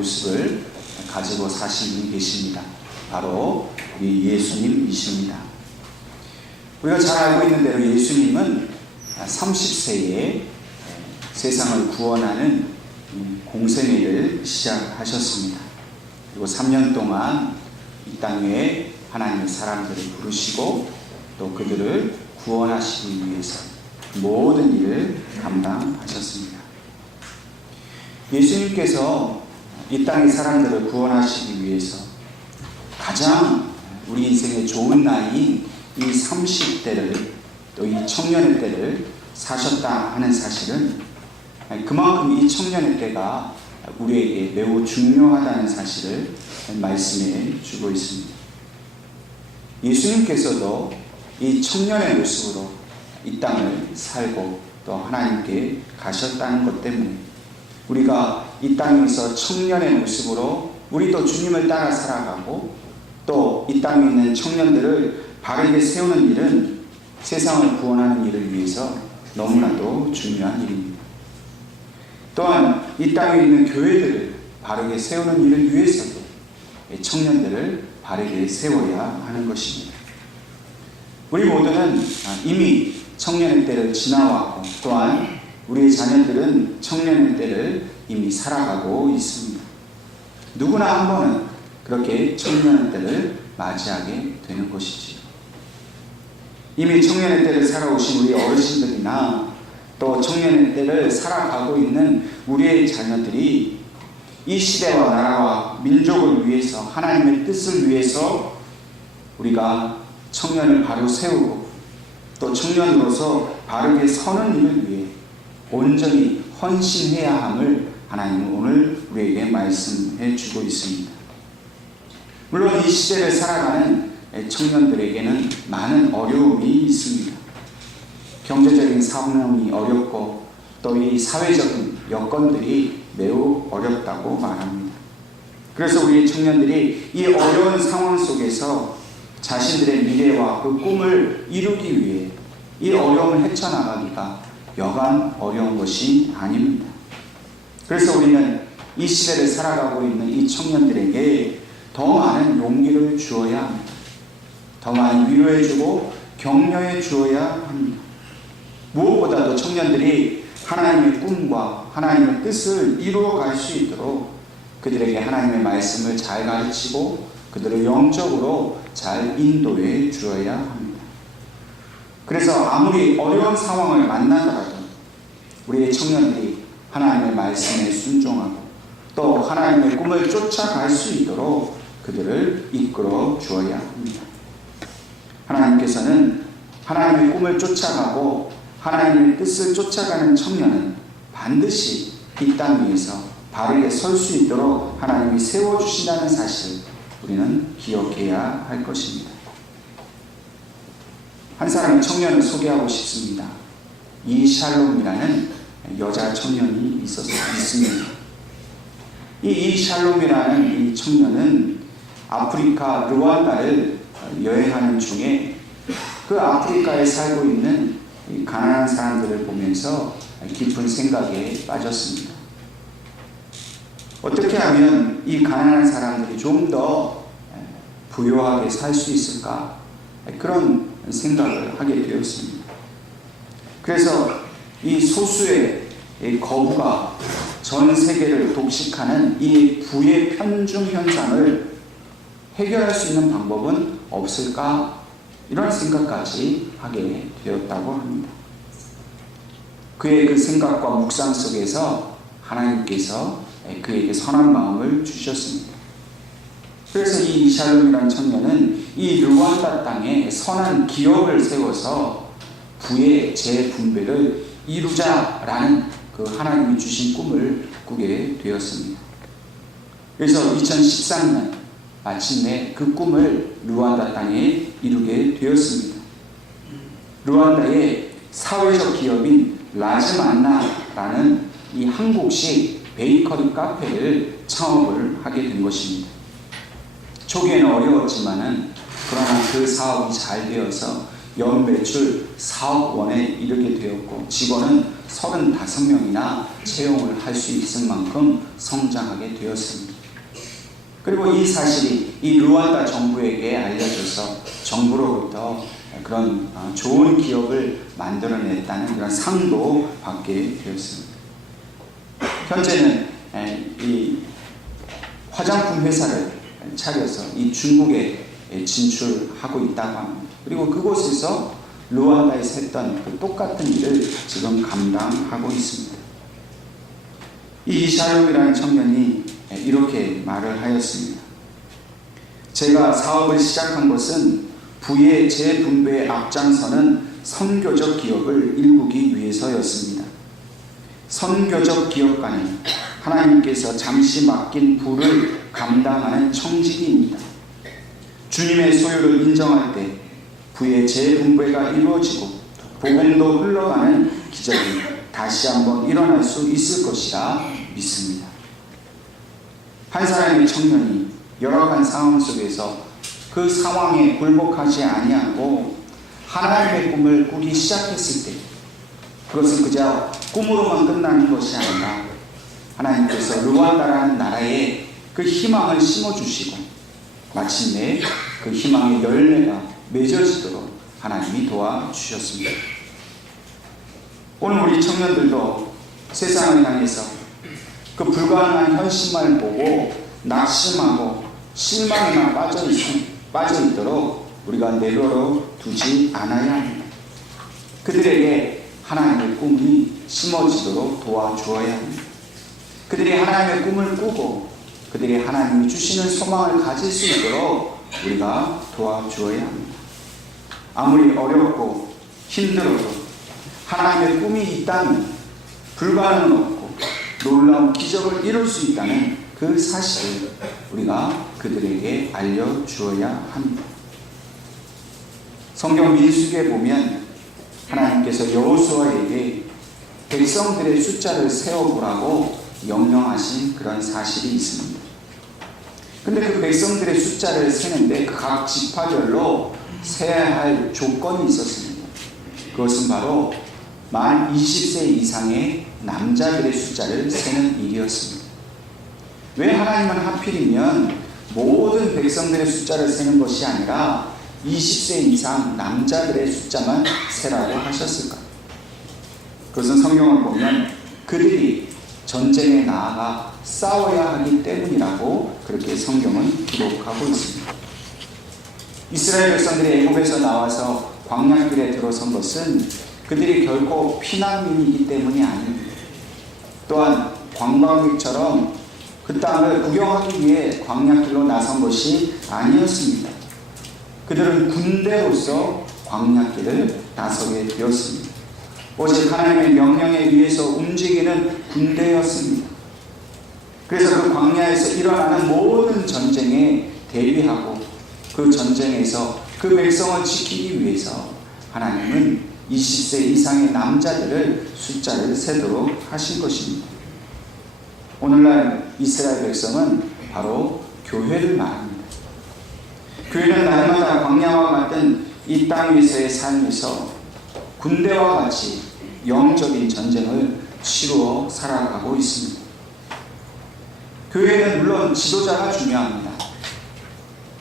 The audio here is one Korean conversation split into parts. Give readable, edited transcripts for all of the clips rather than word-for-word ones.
모습을 가지고 사신 분이 계십니다. 바로 우리 예수님이십니다. 우리가 잘 알고 있는 대로 예수님은 30세에 세상을 구원하는 공생애를 시작하셨습니다. 그리고 3년 동안 이 땅에 하나님의 사람들을 부르시고 또 그들을 구원하시기 위해서 모든 일을 감당하셨습니다. 예수님께서 이 땅의 사람들을 구원하시기 위해서 가장 우리 인생의 좋은 나이인 이 30대를 또 이 청년의 때를 사셨다 하는 사실은 그만큼 이 청년의 때가 우리에게 매우 중요하다는 사실을 말씀해 주고 있습니다. 예수님께서도 이 청년의 모습으로 이 땅을 살고 또 하나님께 가셨다는 것 때문에 우리가 이 땅에서 청년의 모습으로 우리도 주님을 따라 살아가고 또 이 땅에 있는 청년들을 바르게 세우는 일은 세상을 구원하는 일을 위해서 너무나도 중요한 일입니다. 또한 이 땅에 있는 교회들을 바르게 세우는 일을 위해서도 청년들을 바르게 세워야 하는 것입니다. 우리 모두는 이미 청년의 때를 지나왔고 또한 우리의 자녀들은 청년의 때를 이미 살아가고 있습니다. 누구나 한 번은 그렇게 청년의 때를 맞이하게 되는 것이지요. 이미 청년의 때를 살아오신 우리 어르신들이나 또 청년의 때를 살아가고 있는 우리의 자녀들이 이 시대와 나라와 민족을 위해서 하나님의 뜻을 위해서 우리가 청년을 바로 세우고 또 청년으로서 바르게 서는 일을 위해 온전히 헌신해야 함을 하나님은 오늘 우리에게 말씀해 주고 있습니다. 물론 이 시대를 살아가는 청년들에게는 많은 어려움이 있습니다. 경제적인 상황이 어렵고 또 이 사회적인 여건들이 매우 어렵다고 말합니다. 그래서 우리 청년들이 이 어려운 상황 속에서 자신들의 미래와 그 꿈을 이루기 위해 이 어려움을 헤쳐나가기가 여간 어려운 것이 아닙니다. 그래서 우리는 이 시대를 살아가고 있는 이 청년들에게 더 많은 용기를 주어야 합니다. 더 많이 위로해주고 격려해 주어야 합니다. 무엇보다도 청년들이 하나님의 꿈과 하나님의 뜻을 이루어갈 수 있도록 그들에게 하나님의 말씀을 잘 가르치고 그들을 영적으로 잘 인도해 주어야 합니다. 그래서 아무리 어려운 상황을 만나더라도 우리의 청년들이 하나님의 말씀에 순종하고 또 하나님의 꿈을 쫓아갈 수 있도록 그들을 이끌어 주어야 합니다. 하나님께서는 하나님의 꿈을 쫓아가고 하나님의 뜻을 쫓아가는 청년은 반드시 이 땅 위에서 바르게 설 수 있도록 하나님이 세워주신다는 사실 우리는 기억해야 할 것입니다. 한 사람의 청년을 소개하고 싶습니다. 이샬롬이라는 여자 청년이 있습니다. 이 샬롬이라는 이 청년은 아프리카 르완다를 여행하는 중에 그 아프리카에 살고 있는 가난한 사람들을 보면서 깊은 생각에 빠졌습니다. 어떻게 하면 이 가난한 사람들이 좀 더 부유하게 살 수 있을까? 그런 생각을 하게 되었습니다. 그래서 이 소수의 거부가 전 세계를 독식하는 이 부의 편중 현상을 해결할 수 있는 방법은 없을까? 이런 생각까지 하게 되었다고 합니다. 그의 그 생각과 묵상 속에서 하나님께서 그에게 선한 마음을 주셨습니다. 그래서 이 이샬롬이라는 청년은 이 르완다 땅에 선한 기업을 세워서 부의 재분배를 이루자라는 그 하나님이 주신 꿈을 꾸게 되었습니다. 그래서 2013년 마침내 그 꿈을 르완다 땅에 이루게 되었습니다. 르완다의 사회적 기업인 라즈만나라는 이 한국식 베이커리 카페를 창업을 하게 된 것입니다. 초기에는 어려웠지만은 그러나 그 사업이 잘 되어서 연 매출 4억 원에 이르게 되었고 직원은 35명이나 채용을 할 수 있을 만큼 성장하게 되었습니다. 그리고 이 사실이 이 루안다 정부에게 알려져서 정부로부터 그런 좋은 기업을 만들어냈다는 그런 상도 받게 되었습니다. 현재는 이 화장품 회사를 차려서 이 중국에 진출하고 있다고 합니다. 그리고 그곳에서 루안다에서 했던 그 똑같은 일을 지금 감당하고 있습니다. 이 이샤용이라는 청년이 이렇게 말을 하였습니다. 제가 사업을 시작한 것은 부의 재분배에 앞장서는 선교적 기업을 일구기 위해서였습니다. 선교적 기업가는 하나님께서 잠시 맡긴 부를 감당하는 청지기입니다. 주님의 소유를 인정할 때 부의 재분배가 이루어지고 복음도 흘러가는 기적이 다시 한번 일어날 수 있을 것이라 믿습니다. 한 사람의 청년이 열악한 상황 속에서 그 상황에 굴복하지 아니하고 하나님의 꿈을 꾸기 시작했을 때 그것은 그저 꿈으로만 끝나는 것이 아니라 하나님께서 루안다라는 나라에 그 희망을 심어주시고 마침내 그 희망의 열매가 맺어지도록 하나님이 도와주셨습니다. 오늘 우리 청년들도 세상을 향해서 그 불가능한 현실만을 보고 낙심하고 실망이나 빠져있도록 우리가 내버려 두지 않아야 합니다. 그들에게 하나님의 꿈이 심어지도록 도와주어야 합니다. 그들이 하나님의 꿈을 꾸고 그들이 하나님이 주시는 소망을 가질 수 있도록 우리가 도와주어야 합니다. 아무리 어렵고 힘들어도 하나님의 꿈이 있다면 불가능은 없고 놀라운 기적을 이룰 수 있다는 그 사실을 우리가 그들에게 알려주어야 합니다. 성경 민수기에 보면 하나님께서 여호수아에게 백성들의 숫자를 세어보라고 명령하신 그런 사실이 있습니다. 근데 그 백성들의 숫자를 세는데 각 지파별로 세야 할 조건이 있었습니다. 그것은 바로 만 20세 이상의 남자들의 숫자를 세는 일이었습니다. 왜 하나님은 하필이면 모든 백성들의 숫자를 세는 것이 아니라 20세 이상 남자들의 숫자만 세라고 하셨을까? 그것은 성경을 보면 그들이 전쟁에 나아가 싸워야 하기 때문이라고 그렇게 성경은 기록하고 있습니다. 이스라엘 백성들이 애굽에서 나와서 광야길에 들어선 것은 그들이 결코 피난민이기 때문이 아닙니다. 또한 관광객처럼 그 땅을 구경하기 위해 광야길로 나선 것이 아니었습니다. 그들은 군대로서 광야길을 나서게 되었습니다. 오직 하나님의 명령에 의해서 움직이는 군대였습니다. 그래서 그 광야에서 일어나는 모든 전쟁에 대비하고 그 전쟁에서 그 백성을 지키기 위해서 하나님은 20세 이상의 남자들을 숫자를 세도록 하신 것입니다. 오늘날 이스라엘 백성은 바로 교회를 말합니다. 교회는 날마다 광야와 같은 이 땅 위에서의 삶에서 군대와 같이 영적인 전쟁을 치루어 살아가고 있습니다. 교회는 물론 지도자가 중요합니다.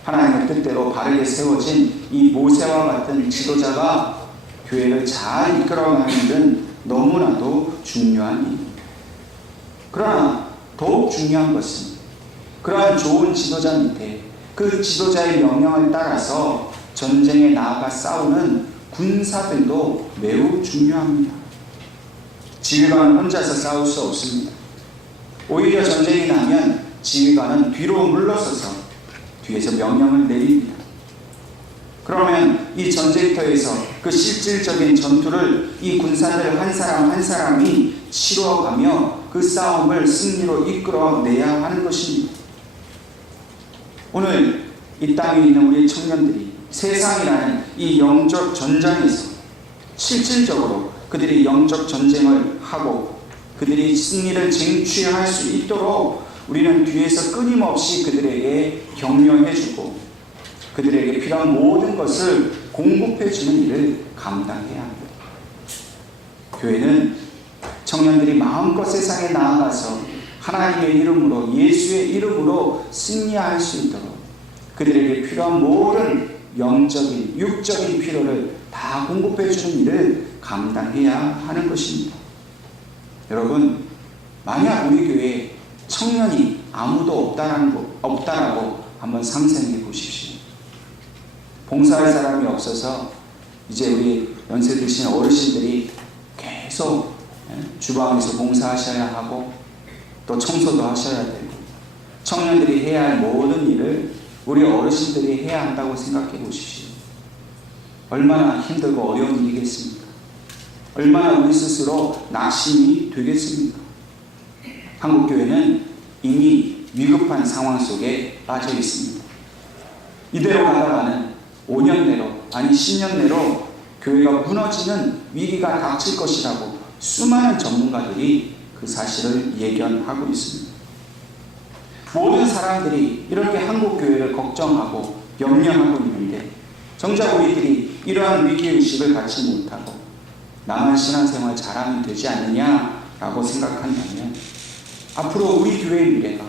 하나님의 뜻대로 바르게 세워진 이 모세와 같은 지도자가 교회를 잘 이끌어가는 일은 너무나도 중요한 일입니다. 그러나 더욱 중요한 것은 그러한 좋은 지도자 밑에 그 지도자의 명령을 따라서 전쟁에 나아가 싸우는 군사들도 매우 중요합니다. 지휘관은 혼자서 싸울 수 없습니다. 오히려 전쟁이 나면 지휘관은 뒤로 물러서서 뒤에서 명령을 내립니다. 그러면 이 전쟁터에서 그 실질적인 전투를 이 군사들 한 사람 한 사람이 치루어가며 그 싸움을 승리로 이끌어내야 하는 것입니다. 오늘 이 땅에 있는 우리 청년들이 세상이라는 이 영적 전장에서 실질적으로 그들이 영적 전쟁을 하고 그들이 승리를 쟁취할 수 있도록 우리는 뒤에서 끊임없이 그들에게 격려해주고 그들에게 필요한 모든 것을 공급해주는 일을 감당해야 합니다. 교회는 청년들이 마음껏 세상에 나아가서 하나님의 이름으로, 예수의 이름으로 승리할 수 있도록 그들에게 필요한 모든 영적인, 육적인 필요를 다 공급해 주는 일을 감당해야 하는 것입니다. 여러분, 만약 우리 교회에 청년이 아무도 없다라고 한번 상상해 보십시오. 봉사할 사람이 없어서 이제 우리 연세 드신 어르신들이 계속 주방에서 봉사하셔야 하고 또 청소도 하셔야 되고 청년들이 해야 할 모든 일을 우리 어르신들이 해야 한다고 생각해 보십시오. 얼마나 힘들고 어려운 일이겠습니까? 얼마나 우리 스스로 낙심이 되겠습니까? 한국교회는 이미 위급한 상황 속에 빠져 있습니다. 이대로 가다가는 5년 내로, 아니 10년 내로 교회가 무너지는 위기가 닥칠 것이라고 수많은 전문가들이 그 사실을 예견하고 있습니다. 모든 사람들이 이렇게 한국교회를 걱정하고 염려하고 있는데 정작 우리들이 이러한 위기의식을 갖지 못하고 나만 신앙생활 잘하면 되지 않느냐라고 생각한다면 앞으로 우리 교회의 미래가,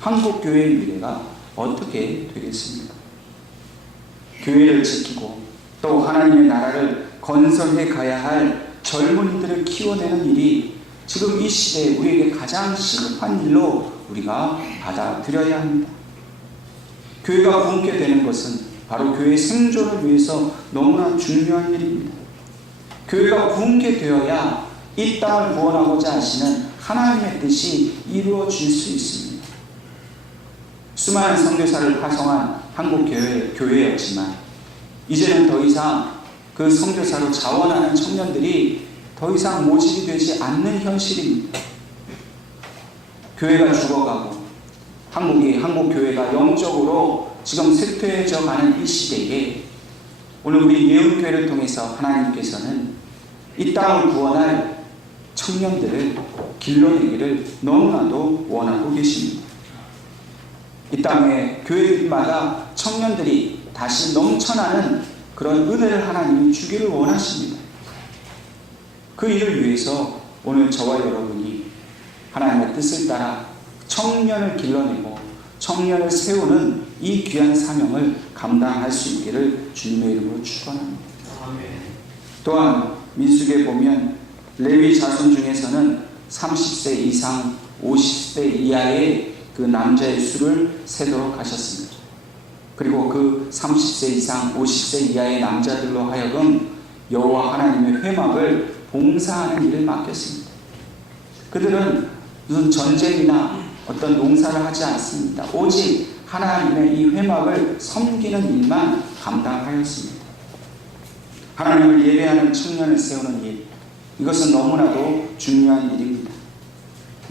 한국교회의 미래가 어떻게 되겠습니까? 교회를 지키고 또 하나님의 나라를 건설해 가야 할 젊은이들을 키워내는 일이 지금 이 시대에 우리에게 가장 시급한 일로 우리가 받아들여야 합니다. 교회가 부흥케 되는 것은 바로 교회의 생존을 위해서 너무나 중요한 일입니다. 교회가 부흥케 되어야 이 땅을 구원하고자 하시는 하나님의 뜻이 이루어질 수 있습니다. 수많은 선교사를 파송한 한국교회였지만 이제는 더 이상 그 선교사로 자원하는 청년들이 더 이상 모집이 되지 않는 현실입니다. 교회가 죽어가고 한국교회가 영적으로 지금 쇠퇴해져 가는 이 시대에 오늘 우리 예언교회를 통해서 하나님께서는 이 땅을 구원할 청년들을 길러내기를 너무나도 원하고 계십니다. 이 땅의 교회들마다 청년들이 다시 넘쳐나는 그런 은혜를 하나님이 주기를 원하십니다. 그 일을 위해서 오늘 저와 여러분이 하나님의 뜻을 따라 청년을 길러내고 청년을 세우는 이 귀한 사명을 감당할 수 있기를 주님의 이름으로 축원합니다. 또한 민수기에 보면 레위 자손 중에서는 30세 이상 50세 이하의 그 남자의 수를 세도록 하셨습니다. 그리고 그 30세 이상 50세 이하의 남자들로 하여금 여호와 하나님의 회막을 봉사하는 일을 맡겼습니다. 그들은 무슨 전쟁이나 어떤 농사를 하지 않습니다. 오직 하나님의 이 회막을 섬기는 일만 감당하였습니다. 하나님을 예배하는 청년을 세우는 일, 이것은 너무나도 중요한 일입니다.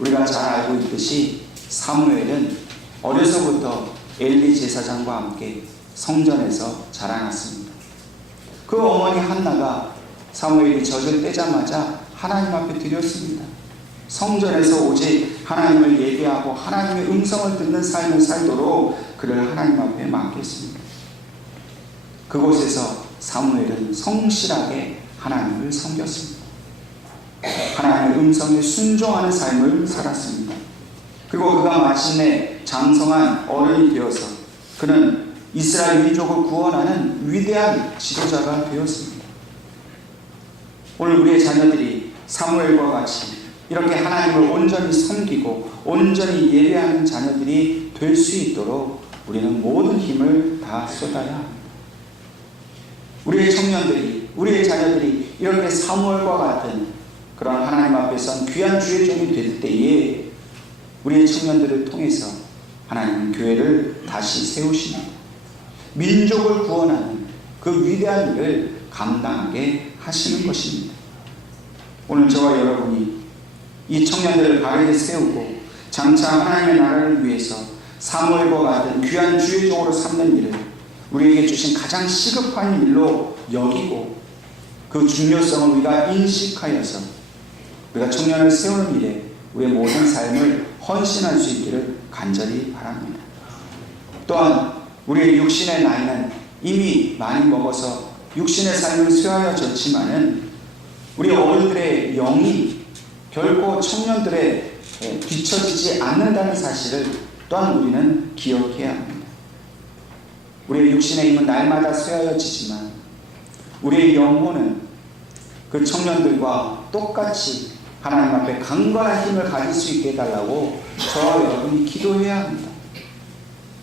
우리가 잘 알고 있듯이 사무엘은 어려서부터 엘리 제사장과 함께 성전에서 자라났습니다. 그 어머니 한나가 사무엘이 젖을 떼자마자 하나님 앞에 드렸습니다. 성전에서 오직 하나님을 예배하고 하나님의 음성을 듣는 삶을 살도록 그를 하나님 앞에 맡겼습니다. 그곳에서 사무엘은 성실하게 하나님을 섬겼습니다. 하나님의 음성에 순종하는 삶을 살았습니다. 그리고 그가 마침내 장성한 어른이 되어서 그는 이스라엘 민족을 구원하는 위대한 지도자가 되었습니다. 오늘 우리의 자녀들이 사무엘과 같이 이렇게 하나님을 온전히 섬기고 온전히 예배하는 자녀들이 될 수 있도록 우리는 모든 힘을 다 쏟아야 합니다. 우리의 청년들이, 우리의 자녀들이 이렇게 사무엘과 같은 그런 하나님 앞에 선 귀한 주의 종이 될 때에 우리의 청년들을 통해서 하나님은 교회를 다시 세우십니다. 민족을 구원하는 그 위대한 일을 감당하게 하시는 것입니다. 오늘 저와 여러분이 이 청년들을 바르게 세우고 장차 하나님의 나라를 위해서 사무엘과 같은 귀한 주의 종으로 삼는 일을 우리에게 주신 가장 시급한 일로 여기고 그 중요성을 우리가 인식하여서 우리가 청년을 세우는 일에 우리의 모든 삶을 헌신할 수 있기를 간절히 바랍니다. 또한 우리의 육신의 나이는 이미 많이 먹어서 육신의 삶을 쇠하여졌지만은 우리 어른들의 영이 결코 청년들에 비춰지지 않는다는 사실을 또한 우리는 기억해야 합니다. 우리의 육신의 힘은 날마다 쇠하여지지만 우리의 영혼은 그 청년들과 똑같이 하나님 앞에 강건한 힘을 가질 수 있게 해달라고 저와 여러분이 기도해야 합니다.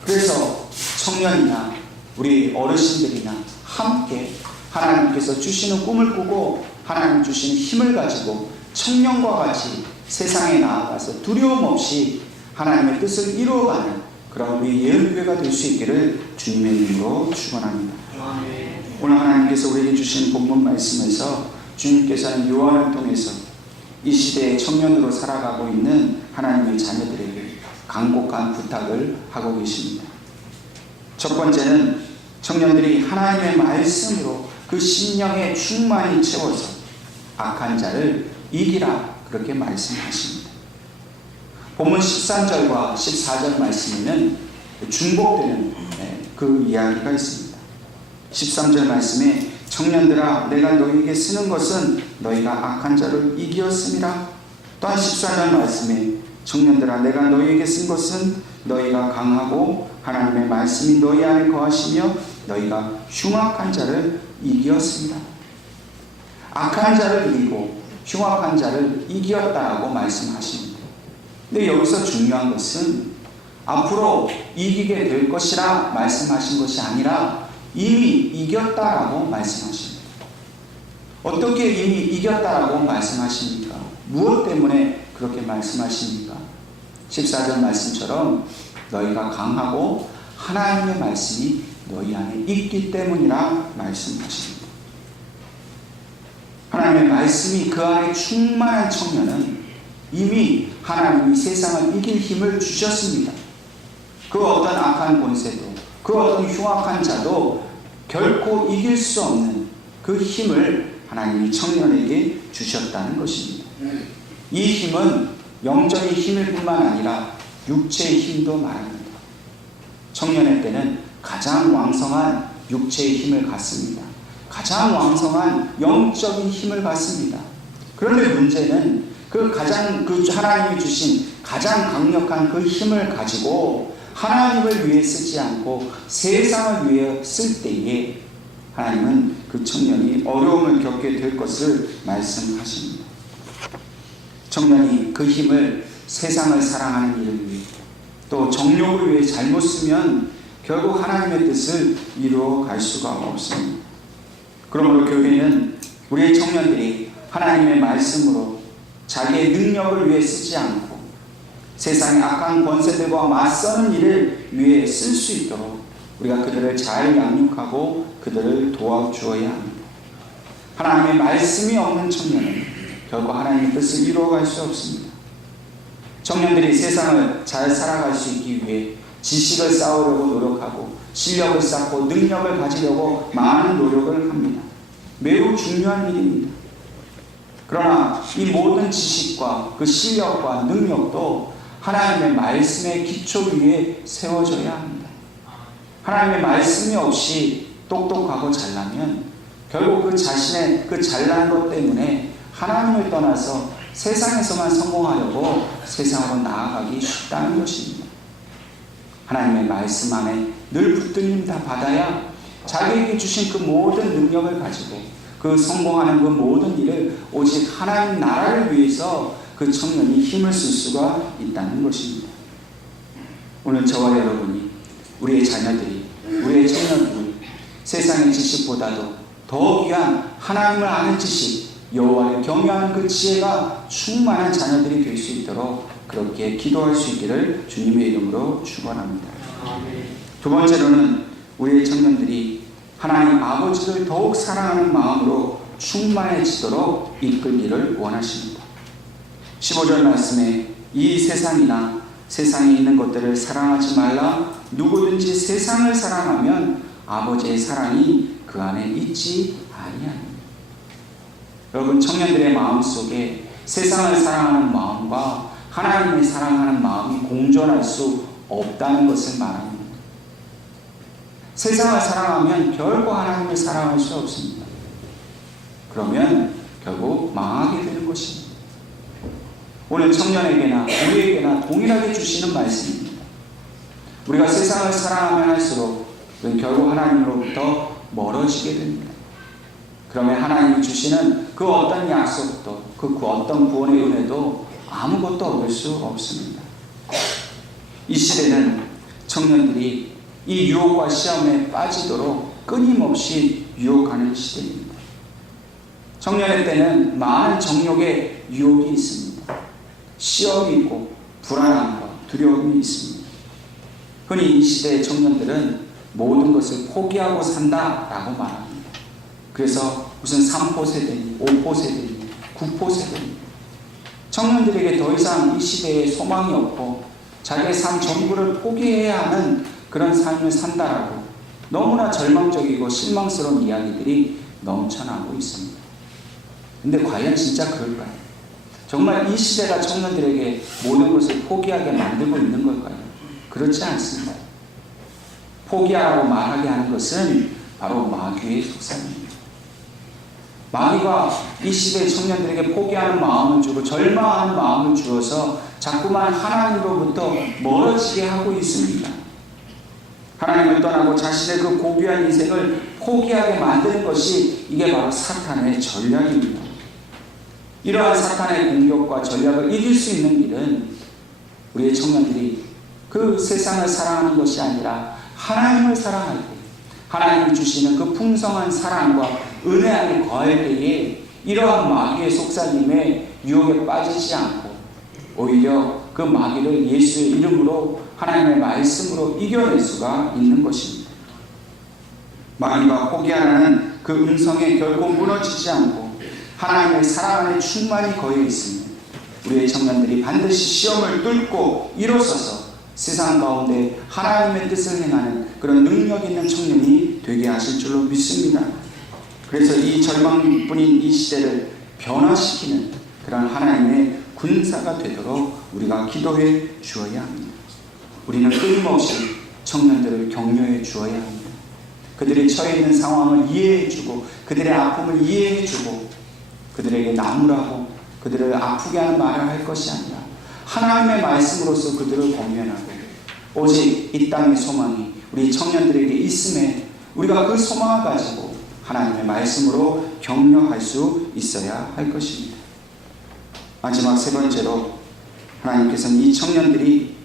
그래서 청년이나 우리 어르신들이나 함께 하나님께서 주시는 꿈을 꾸고 하나님 주시는 힘을 가지고 청년과 같이 세상에 나아가서 두려움 없이 하나님의 뜻을 이루어가는 그런 우리 예언교회가 될 수 있기를 주님의 이름으로 축원합니다. 오늘 하나님께서 우리에게 주신 본문 말씀에서 주님께서는 요한을 통해서 이 시대의 청년으로 살아가고 있는 하나님의 자녀들에게 간곡한 부탁을 하고 계십니다. 첫 번째는 청년들이 하나님의 말씀으로 그 심령에 충만히 채워서 악한 자를 이기라 그렇게 말씀하십니다. 본문 13절과 14절 말씀에는 중복되는 그 이야기가 있습니다. 13절 말씀에 청년들아 내가 너희에게 쓰는 것은 너희가 악한 자를 이기었음이라. 또한 14절 말씀에 청년들아 내가 너희에게 쓴 것은 너희가 강하고 하나님의 말씀이 너희 안에 거하시며 너희가 흉악한 자를 이기었습니다. 악한 자를 이기고 흉악한 자를 이기었다고 말씀하십니다. 근데 여기서 중요한 것은 앞으로 이기게 될 것이라 말씀하신 것이 아니라 이미 이겼다라고 말씀하십니다. 어떻게 이미 이겼다라고 말씀하십니까? 무엇 때문에 그렇게 말씀하십니까? 14절 말씀처럼 너희가 강하고 하나님의 말씀이 너희 안에 있기 때문이라 말씀하십니다. 하나님의 말씀이 그 안에 충만한 청년은 이미 하나님이 세상을 이길 힘을 주셨습니다. 그 어떤 악한 권세도 그 어떤 흉악한 자도 결코 이길 수 없는 그 힘을 하나님이 청년에게 주셨다는 것입니다. 이 힘은 영적인 힘일 뿐만 아니라 육체의 힘도 말합니다. 청년의 때는 가장 왕성한 육체의 힘을 갖습니다. 가장 왕성한 영적인 힘을 갖습니다. 그런데 문제는 그 하나님이 주신 가장 강력한 그 힘을 가지고 하나님을 위해 쓰지 않고 세상을 위해 쓸 때에 하나님은 그 청년이 어려움을 겪게 될 것을 말씀하십니다. 청년이 그 힘을 세상을 사랑하는 일을 위해 또 정욕을 위해 잘못 쓰면 결국 하나님의 뜻을 이루어 갈 수가 없습니다. 그러므로 교회는 우리의 청년들이 하나님의 말씀으로 자기의 능력을 위해 쓰지 않고 세상의 악한 권세들과 맞서는 일을 위해 쓸 수 있도록 우리가 그들을 잘 양육하고 그들을 도와주어야 합니다. 하나님의 말씀이 없는 청년은 결코 하나님의 뜻을 이루어갈 수 없습니다. 청년들이 세상을 잘 살아갈 수 있기 위해 지식을 쌓으려고 노력하고 실력을 쌓고 능력을 가지려고 많은 노력을 합니다. 매우 중요한 일입니다. 그러나 이 모든 지식과 그 실력과 능력도 하나님의 말씀의 기초 위에 세워져야 합니다. 하나님의 말씀이 없이 똑똑하고 잘나면 결국 그 자신의 그 잘난 것 때문에 하나님을 떠나서 세상에서만 성공하려고 세상으로 나아가기 쉽다는 것입니다. 하나님의 말씀 안에 늘 붙들림 다 받아야 자기에게 주신 그 모든 능력을 가지고 그 성공하는 그 모든 일을 오직 하나님 나라를 위해서 그 청년이 힘을 쓸 수가 있다는 것입니다. 오늘 저와 여러분이 우리의 자녀들이 우리의 청년들이 세상의 지식보다도 더 귀한 하나님을 아는 지식 여호와를 경외하는 그 지혜가 충만한 자녀들이 될 수 있도록 그렇게 기도할 수 있기를 주님의 이름으로 축원합니다. 두 번째로는 우리의 청년들이 하나님 아버지를 더욱 사랑하는 마음으로 충만해지도록 이끌기를 원하십니다. 15절 말씀에 이 세상이나 세상에 있는 것들을 사랑하지 말라. 누구든지 세상을 사랑하면 아버지의 사랑이 그 안에 있지 아니하니. 여러분, 청년들의 마음속에 세상을 사랑하는 마음과 하나님을 사랑하는 마음이 공존할 수 없다는 것을 말합니다. 세상을 사랑하면 결코 하나님을 사랑할 수 없습니다. 그러면 결국 망하게 되는 것입니다. 오늘 청년에게나 우리에게나 동일하게 주시는 말씀입니다. 우리가 세상을 사랑하면 할수록 우리는 결국 하나님으로부터 멀어지게 됩니다. 그러면 하나님이 주시는 그 어떤 약속도 그 어떤 구원의 은혜도 아무것도 얻을 수 없습니다. 이 시대는 청년들이 이 유혹과 시험에 빠지도록 끊임없이 유혹하는 시대입니다. 청년의 때는 많은 정욕의 유혹이 있습니다. 시험이 있고 불안함과 두려움이 있습니다. 흔히 이 시대의 청년들은 모든 것을 포기하고 산다라고 말합니다. 그래서 무슨 3포 세대니 5포 세대니 9포 세대니 청년들에게 더 이상 이 시대에 소망이 없고 자기의 삶 전부를 포기해야 하는 그런 삶을 산다라고 너무나 절망적이고 실망스러운 이야기들이 넘쳐나고 있습니다. 근데 과연 진짜 그럴까요? 정말 이 시대가 청년들에게 모든 것을 포기하게 만들고 있는 걸까요? 그렇지 않습니다. 포기하라고 말하게 하는 것은 바로 마귀의 속삭입니다. 마귀가 이 시대의 청년들에게 포기하는 마음을 주고 절망하는 마음을 주어서 자꾸만 하나님으로부터 멀어지게 하고 있습니다. 하나님을 떠나고 자신의 그 고귀한 인생을 포기하게 만드는 것이 이게 바로 사탄의 전략입니다. 이러한 사탄의 공격과 전략을 이길 수 있는 길은 우리의 청년들이 그 세상을 사랑하는 것이 아니라 하나님을 사랑할 때 하나님이 주시는 그 풍성한 사랑과 은혜 안에 거할 때에 이러한 마귀의 속삭임에 유혹에 빠지지 않고 오히려 그 마귀를 예수의 이름으로 하나님의 말씀으로 이겨낼 수가 있는 것입니다. 마귀가 포기하라는 그 음성에 결코 무너지지 않고 하나님의 사랑 안에 충만히 거해 있습니다. 우리의 청년들이 반드시 시험을 뚫고 일어서서 세상 가운데 하나님의 뜻을 행하는 그런 능력 있는 청년이 되게 하실 줄로 믿습니다. 그래서 이 절망뿐인 이 시대를 변화시키는 그런 하나님의 군사가 되도록 우리가 기도해 주어야 합니다. 우리는 끊임없이 청년들을 격려해 주어야 합니다. 그들이 처해 있는 상황을 이해해 주고 그들의 아픔을 이해해 주고 그들에게 나무라고 그들을 아프게 하는 말을 할 것이 아니라 하나님의 말씀으로서 그들을 권면하고 오직 이 땅의 소망이 우리 청년들에게 있음에 우리가 그 소망을 가지고 하나님의 말씀으로 격려할 수 있어야 할 것입니다. 마지막 세 번째로 하나님께서는 이 청년들이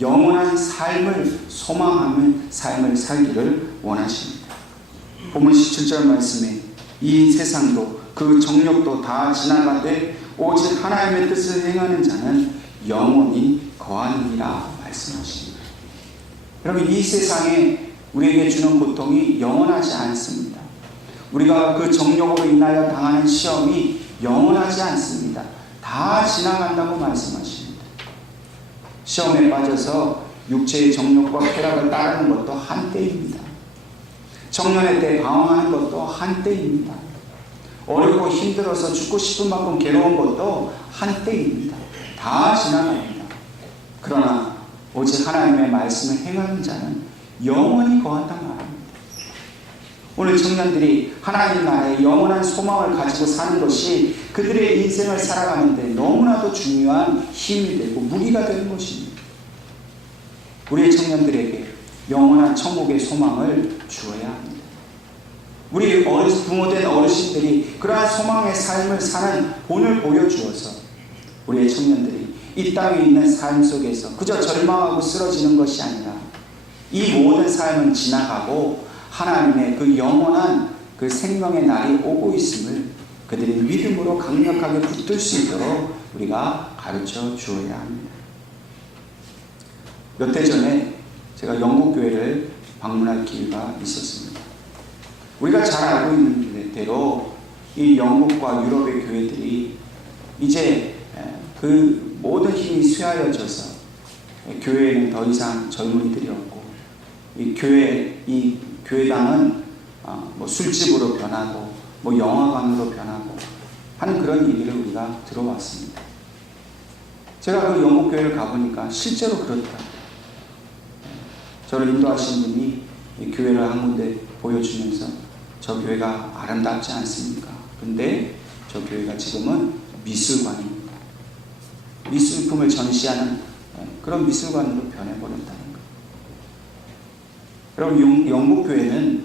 영원한 삶을 소망하는 삶을 살기를 원하십니다. 본문 17절 말씀에 이 세상도 그 정욕도 다 지나가되 오직 하나님의 뜻을 행하는 자는 영원히 거하느니라 말씀하십니다. 여러분, 이 세상에 우리에게 주는 고통이 영원하지 않습니다. 우리가 그 정욕으로 인하여 당하는 시험이 영원하지 않습니다. 다 지나간다고 말씀하십니다. 시험에 빠져서 육체의 정욕과 쾌락을 따르는 것도 한때입니다. 청년의 때 방황하는 것도 한때입니다. 어렵고 힘들어서 죽고 싶은 만큼 괴로운 것도 한때입니다. 다 지나갑니다. 그러나 오직 하나님의 말씀을 행하는 자는 영원히 거한단 말입니다. 오늘 청년들이 하나님 나라의 영원한 소망을 가지고 사는 것이 그들의 인생을 살아가는데 너무나도 중요한 힘이 되고 무기가 되는 것입니다. 우리의 청년들에게 영원한 천국의 소망을 주어야 합니다. 우리 부모된 어르신들이 그러한 소망의 삶을 사는 본을 보여주어서 우리의 청년들이 이 땅에 있는 삶 속에서 그저 절망하고 쓰러지는 것이 아니라 이 모든 삶은 지나가고 하나님의 그 영원한 그 생명의 날이 오고 있음을 그들이 믿음으로 강력하게 붙들 수 있도록 우리가 가르쳐 주어야 합니다. 몇 해 전에 제가 영국 교회를 방문할 기회가 있었습니다. 우리가 잘 알고 있는 대로 이 영국과 유럽의 교회들이 이제 그 모든 힘이 쇠하여져서 교회에는 더 이상 젊은이들이 없고 이 교회당은 뭐 술집으로 변하고 뭐 영화관으로 변하고 하는 그런 얘기를 우리가 들어왔습니다. 제가 그 영국 교회를 가보니까 실제로 그렇다. 저를 인도하신 분이 이 교회를 한 군데 보여주면서 저 교회가 아름답지 않습니까? 근데 저 교회가 지금은 미술관입니다. 미술품을 전시하는 그런 미술관으로 변해버렸다는 거예요. 여러분, 영국 교회는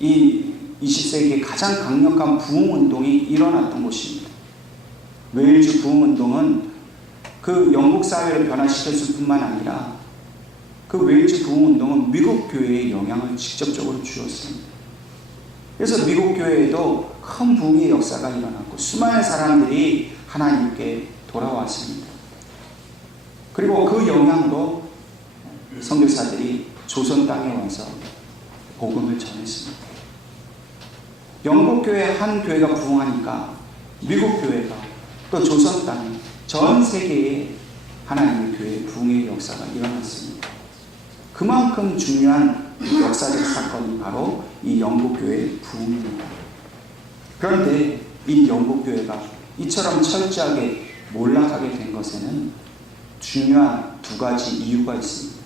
이 20세기에 가장 강력한 부흥운동이 일어났던 곳입니다. 웨일즈 부흥운동은 그 영국 사회를 변화시켰을 뿐만 아니라 그 웨일즈 부흥운동은 미국 교회에 영향을 직접적으로 주었습니다. 그래서 미국 교회에도 큰 부흥의 역사가 일어났고 수많은 사람들이 하나님께 돌아왔습니다. 그리고 그 영향으로 선교사들이 조선 땅에 와서 복음을 전했습니다. 영국 교회 한 교회가 부흥하니까 미국 교회가 또 조선 땅에 전 세계에 하나님의 교회 부흥의 역사가 일어났습니다. 그만큼 중요한 역사적 사건이 바로 이 영국 교회의 부흥입니다. 그런데 이 영국 교회가 이처럼 철저하게 몰락하게 된 것에는 중요한 두 가지 이유가 있습니다.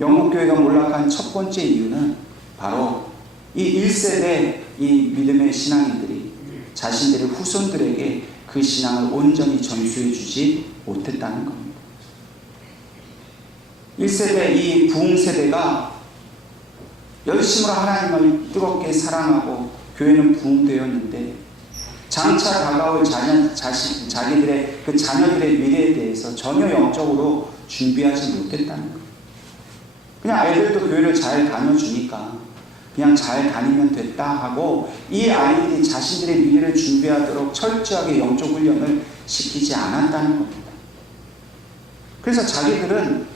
영국 교회가 몰락한 첫 번째 이유는 바로 이 1세대 이 믿음의 신앙인들이 자신들의 후손들에게 그 신앙을 온전히 전수해 주지 못했다는 겁니다. 1세대 이 부흥세대가 열심으로 하나님을 뜨겁게 사랑하고 교회는 부흥되었는데 장차 다가올 자기들의 그 자녀들의 미래에 대해서 전혀 영적으로 준비하지 못했다는 거예요. 그냥 애들도 교회를 잘 다녀주니까 그냥 잘 다니면 됐다 하고 이 아이들이 자신들의 미래를 준비하도록 철저하게 영적 훈련을 시키지 않았다는 겁니다. 그래서 자기들은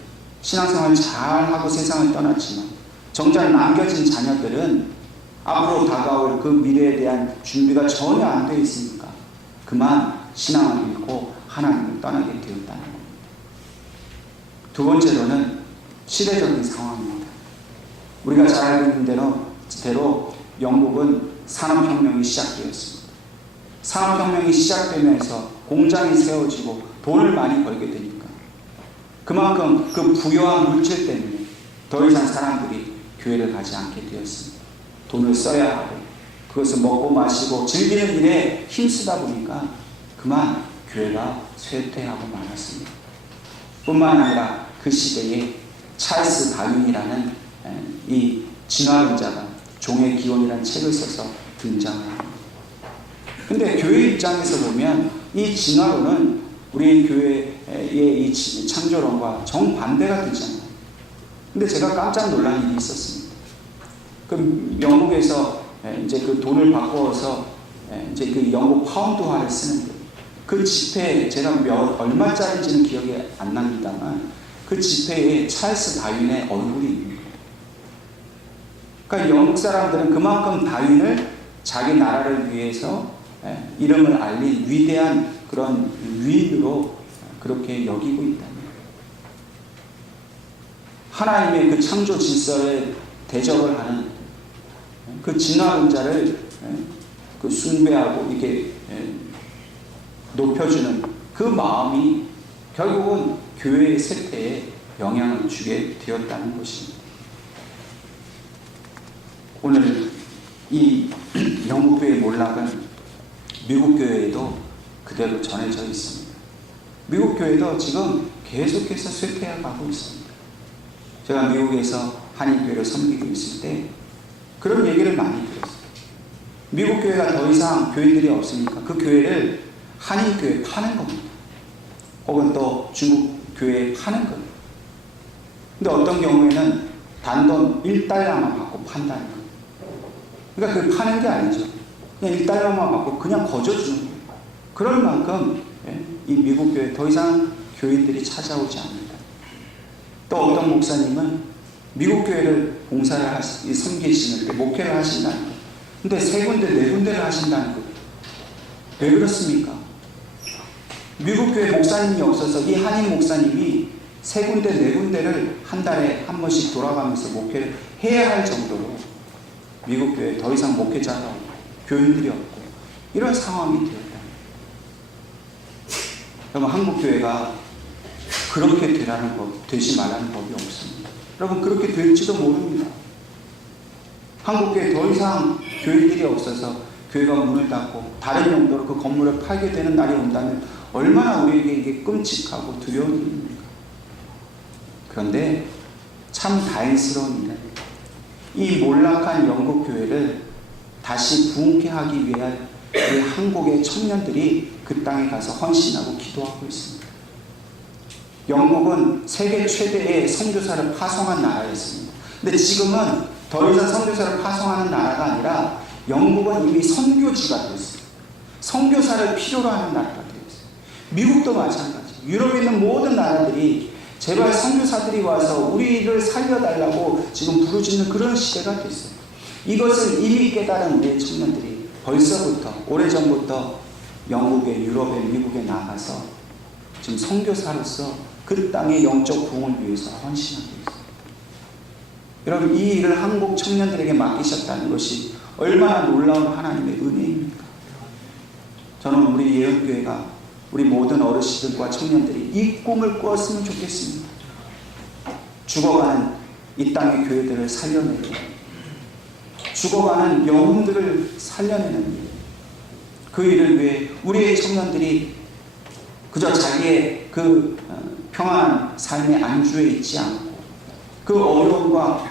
신앙생활을 잘하고 세상을 떠났지만 정작 남겨진 자녀들은 앞으로 다가올 그 미래에 대한 준비가 전혀 안 되어 있으니까 그만 신앙을 잃고 하나님을 떠나게 되었다는 겁니다. 두 번째로는 시대적인 상황입니다. 우리가 잘 알고 있는 대로 영국은 산업혁명이 시작되었습니다. 산업혁명이 시작되면서 공장이 세워지고 돈을 많이 벌게 되니까 그만큼 그 부유한 물질 때문에 더 이상 사람들이 교회를 가지 않게 되었습니다. 돈을 써야 하고 그것을 먹고 마시고 즐기는 일에 힘쓰다 보니까 그만 교회가 쇠퇴하고 말았습니다. 뿐만 아니라 그 시대에 찰스 다윈이라는 이 진화론자가 종의 기원이라는 책을 써서 등장을 합니다. 근데 교회 입장에서 보면 이 진화론은 우리 교회의 이 창조론과 정반대가 되잖아요. 근데 제가 깜짝 놀란 일이 있었습니다. 그 영국에서 이제 그 돈을 바꿔서 이제 그 영국 파운드화를 쓰는데 그 지폐에 제가 얼마짜리인지는 기억이 안 납니다만 그 지폐에 찰스 다윈의 얼굴이 있는 거예요. 그러니까 영국 사람들은 그만큼 다윈을 자기 나라를 위해서 이름을 알린 위대한 그런 위인으로 그렇게 여기고 있다는 거예요. 하나님의 그 창조 질서에 대적을 하는 그 진화론자를 그 숭배하고 이렇게 높여주는 그 마음이 결국은 교회의 쇠퇴에 영향을 주게 되었다는 것입니다. 오늘 이 영국 교회의 몰락은 미국 교회에도 그대로 전해져 있습니다. 미국 교회도 지금 계속해서 쇠퇴해 가고 있습니다. 제가 미국에서 한인교회를 섬기고 있을 때 그런 얘기를 많이 들었어요. 미국 교회가 더 이상 교인들이 없으니까 그 교회를 한인교회에 파는 겁니다. 혹은 또 중국 교회에 파는 겁니다. 근데 어떤 경우에는 단돈 1달러만 받고 판다는 거예요. 그러니까 그 파는 게 아니죠. 그냥 1달러만 받고 그냥 거저주는 거예요. 그럴 만큼 이 미국 교회에 더 이상 교인들이 찾아오지 않는다. 또 어떤 목사님은 미국 교회를 봉사를 섬기시는 때 목회를 하신다는 거예요. 근데 3군데 4군데를 하신다는 거예요. 왜 그렇습니까? 미국 교회 목사님이 없어서 이 한인 목사님이 3군데 4군데를 한 달에 한 번씩 돌아가면서 목회를 해야 할 정도로 미국 교회에 더 이상 목회자가 없고 교인들이 없고 이런 상황이 되었다. 여러분, 한국 교회가 그렇게 되지 말라는 법이 없습니다. 여러분, 그렇게 될지도 모릅니다. 한국 교회에 더 이상 교인들이 없어서 교회가 문을 닫고 다른 용도로 그 건물을 팔게 되는 날이 온다면 얼마나 우리에게 이게 끔찍하고 두려운 일입니까? 그런데 참 다행스러운 일은 이 몰락한 영국 교회를 다시 부흥케 하기 위한 우리 한국의 청년들이 그 땅에 가서 헌신하고 기도하고 있습니다. 영국은 세계 최대의 선교사를 파송한 나라였습니다. 근데 지금은 더 이상 선교사를 파송하는 나라가 아니라 영국은 이미 선교지가 되었습니다. 선교사를 필요로 하는 나라가 되었어요. 미국도 마찬가지. 유럽에 있는 모든 나라들이 제발 선교사들이 와서 우리를 살려달라고 지금 부르짖는 그런 시대가 됐어요. 이것을 이미 깨달은 우리의 청년들이 벌써부터 오래전부터 영국에, 유럽에, 미국에 나가서 지금 선교사로서 그 땅의 영적 부흥을 위해서 헌신하고 있어요. 여러분, 이 일을 한국 청년들에게 맡기셨다는 것이 얼마나 놀라운 하나님의 은혜입니까? 저는 우리 예언교회가 우리 모든 어르신들과 청년들이 이 꿈을 꾸었으면 좋겠습니다. 죽어가는 이 땅의 교회들을 살려내고 죽어가는 영혼들을 살려내는 일, 그 일을 위해 우리의 청년들이 그저 자기의 그 평안한 삶의 안주에 있지 않고 그 어려움과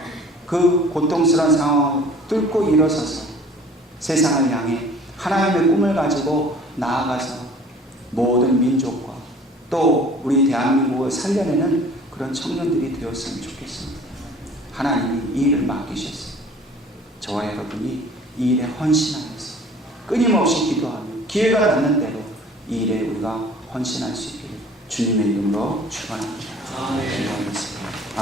그 고통스러운 상황을 뚫고 일어서서 세상을 향해 하나님의 꿈을 가지고 나아가서 모든 민족과 또 우리 대한민국을 살려내는 그런 청년들이 되었으면 좋겠습니다. 하나님이 이 일을 맡기셨어요. 저와 여러분이 이 일에 헌신하면서 끊임없이 기도하며 기회가 닿는 대로 이 일에 우리가 헌신할 수 있기를 주님의 이름으로 축원합니다. 기도하겠습니다.